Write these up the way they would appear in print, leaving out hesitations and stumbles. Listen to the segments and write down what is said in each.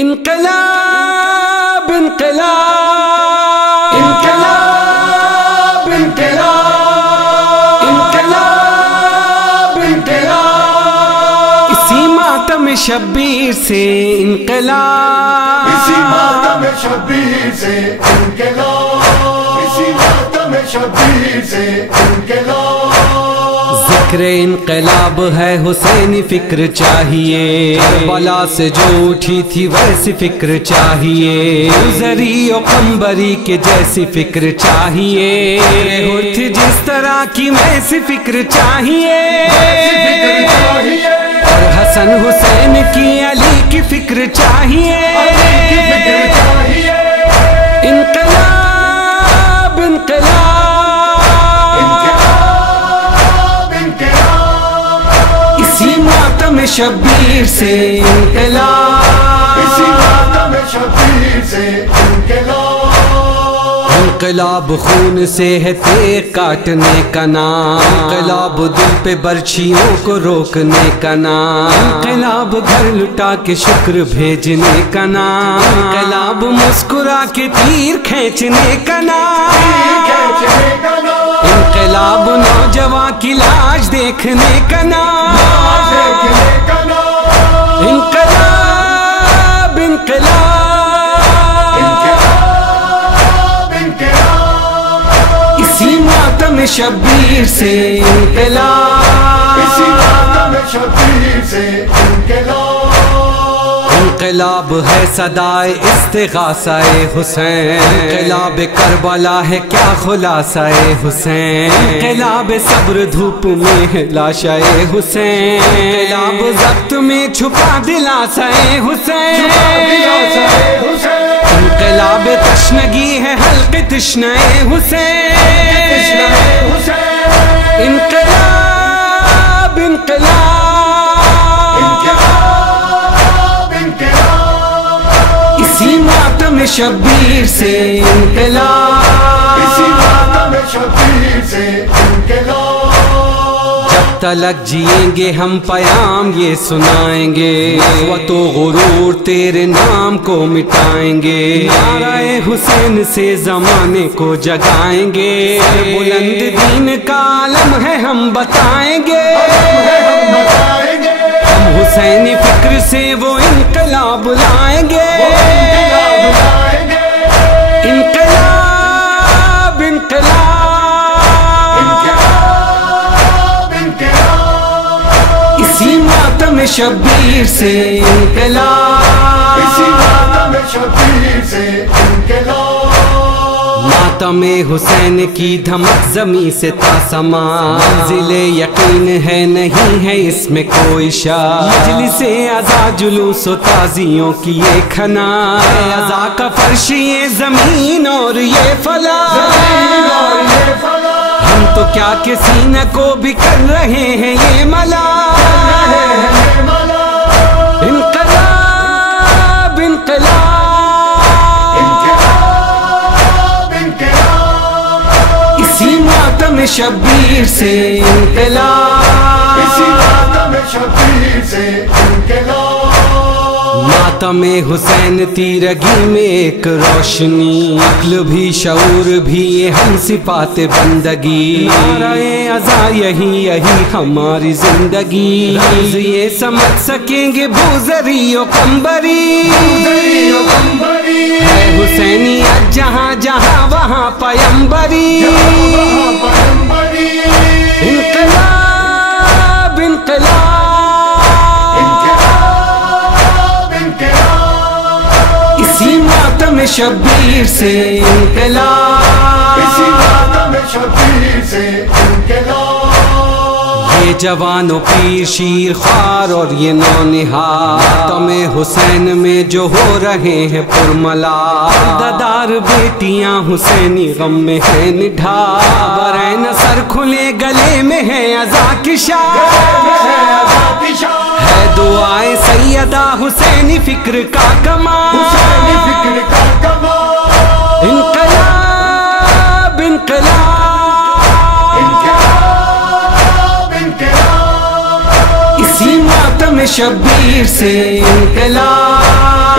انقلاب انقلاب انقلاب انقلاب انقلاب انقلاب اسی ماتم شبیر سے انقلاب، اسی ماتم شبیر سے انقلاب، اسی ماتم شبیر سے انقلاب۔ ذکر انقلاب ہے حسینی فکر چاہیے، کربلا سے جو اٹھی تھی ویسی فکر چاہیے، زری و قمبری کے جیسی فکر چاہیے، تھی جس طرح کی ویسی فکر چاہیے، اور حسن حسین کی علی کی فکر چاہیے۔ انقلاب انقلاب اسی ماتم شبیر سے انقلاب، اسی ماتم شبیر سے انقلاب۔ انقلاب خون سے ہے تیغ کاٹنے کا نام، انقلاب دل پہ برچھیوں کو روکنے کا نام، انقلاب گھر لٹا کے شکر بھیجنے کا نام، انقلاب مسکرا کے تیر کھینچنے کا نام، انقلاب نوجوان کی لاش دیکھنے کا نام۔ انقلاب انقلاب اسی ماتم شبیر سے انقلاب، اسی ماتم شبیر سے انقلاب۔ انقلاب ہے صدائے استغاثہ حسین، انقلاب کربلا ہے کیا خلاصہ حسین، انقلاب صبر دھوپ میں ہے لاشہ حسین، انقلاب ضبط میں چھپا دلاسہ حسین، انقلاب تشنگی ہے حلق تشنہ حسین۔ انقلاب انقلاب اسی ماتم شبیر سے انقلاب، اسی ماتم شبیر سے انقلاب۔ جب تلک جئیں گے ہم پیام یہ سنائیں گے، قوت و غرور تیرے نام کو مٹائیں گے، نعرہ حسین سے زمانے کو جگائیں گے، بلند دین کا عالم ہے ہم بتائیں گے، ہم حسینی فکر سے وہ انقلاب لائیں گے۔ انقلاب انقلاب اسی ماتم شبیر سے انقلاب، اسی ماتم شبیر سے انقلاب۔ ماتم حسین کی دھمک زمیں سے تاسما، منزل یقین ہے نہیں ہے اس میں کوئی شک، مجلس عزا جلوس و تازیوں کی یہ کھنا، عزا کا فرش یہ زمین اور یہ فلا، ہم تو کیا کسی نہ کو بھی کر رہے ہیں یہ ملا۔ انقلاب انقلاب اسی ماتم شبیر سے انقلاب، اسی ماتم شبیر سے انقلاب۔ ماتم حسین تیرگی میں ایک روشنی، عقل بھی شعور بھی یہ ہم صفات بندگی، نعرہ عزا یہی ہماری زندگی، رمز یہ سمجھ سکیں گے بوزری و قمبری، ہے حسینیت جہاں جہاں وہاں پیمبری۔ انقلاب انقلاب اسی ماتم شبیر سے انقلاب، اسی ماتم شبیر سے انقلاب۔ یہ جوان و پیر شیر خوار اور یہ نونہار، ماتم حسین میں جو ہو رہے ہیں پرملا، ددار بیٹیاں حسینی غم میں ہیں نڈھار، برین سر کھلے گلے میں ہے عزا کی شاہ، ہے دعائے سیدہ حسینی فکر کا کمال۔ انقلاب انقلاب اسی ماتم شبیر سے انقلاب،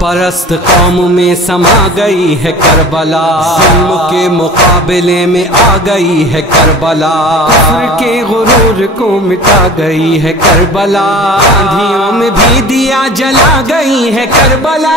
پرست قوم میں سما گئی ہے کربلا، ظلم کے مقابلے میں آ گئی ہے کربلا، کفر کے غرور کو مٹا گئی ہے کربلا، آندھیوں میں بھی دیا جلا گئی ہے کربلا،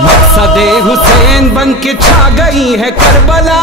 مقصد حسین بن کے چھا گئی ہے کربلا،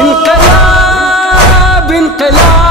انقلاب انقلاب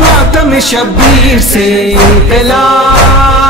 ماتم شبیر سے انقلاب،